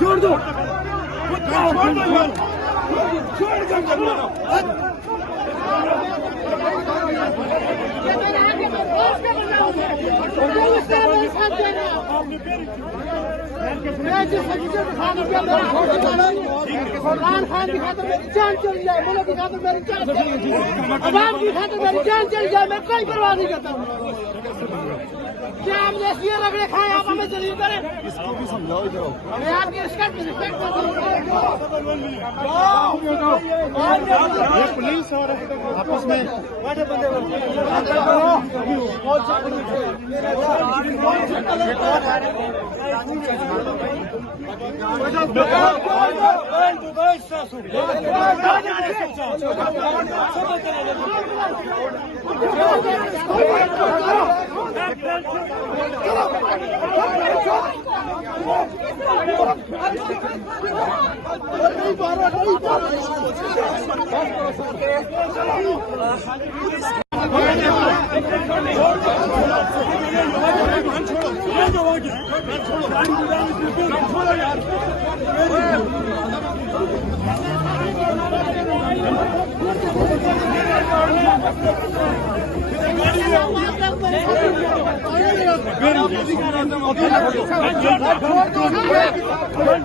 छोड़ दो इमरान खान की खातिर मेरी जान चली जाए, मुल्क की खातिर मेरी जान चली जाए, अवाम की खातिर मेरी जान चली जाए, मैं कोई परवाह नहीं करता। क्या हमने ये रगड़े खाए, आप हमें जलील करें? इसको भी समझाओ इधर। मैं आपकी रिस्पेक्ट करता हूँ। ये पुलिस और आपस में बड़े बंदे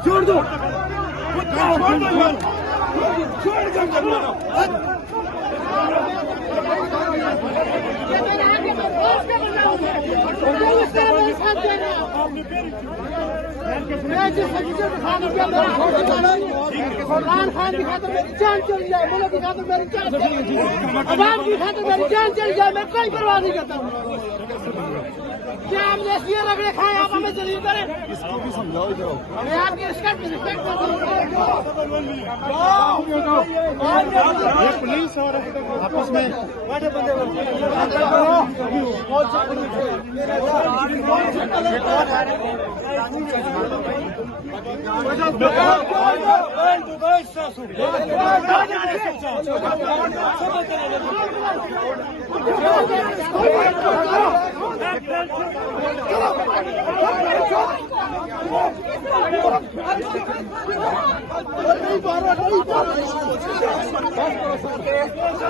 छोड़ दो इमरान खान की खातिर मेरी जान चली जाए, मुल्क की खातिर मेरी जान चली जाए, अवाम की खातिर मेरी जान चली जाए, मैं कोई परवाह नहीं करता। क्या हमने ये रगड़े खाए, आप हमें जलील करें? इसको भी समझाओ इधर। मैं आपकी रिस्पेक्ट करता हूँ। ये पुलिस और आपस में बड़े बंदे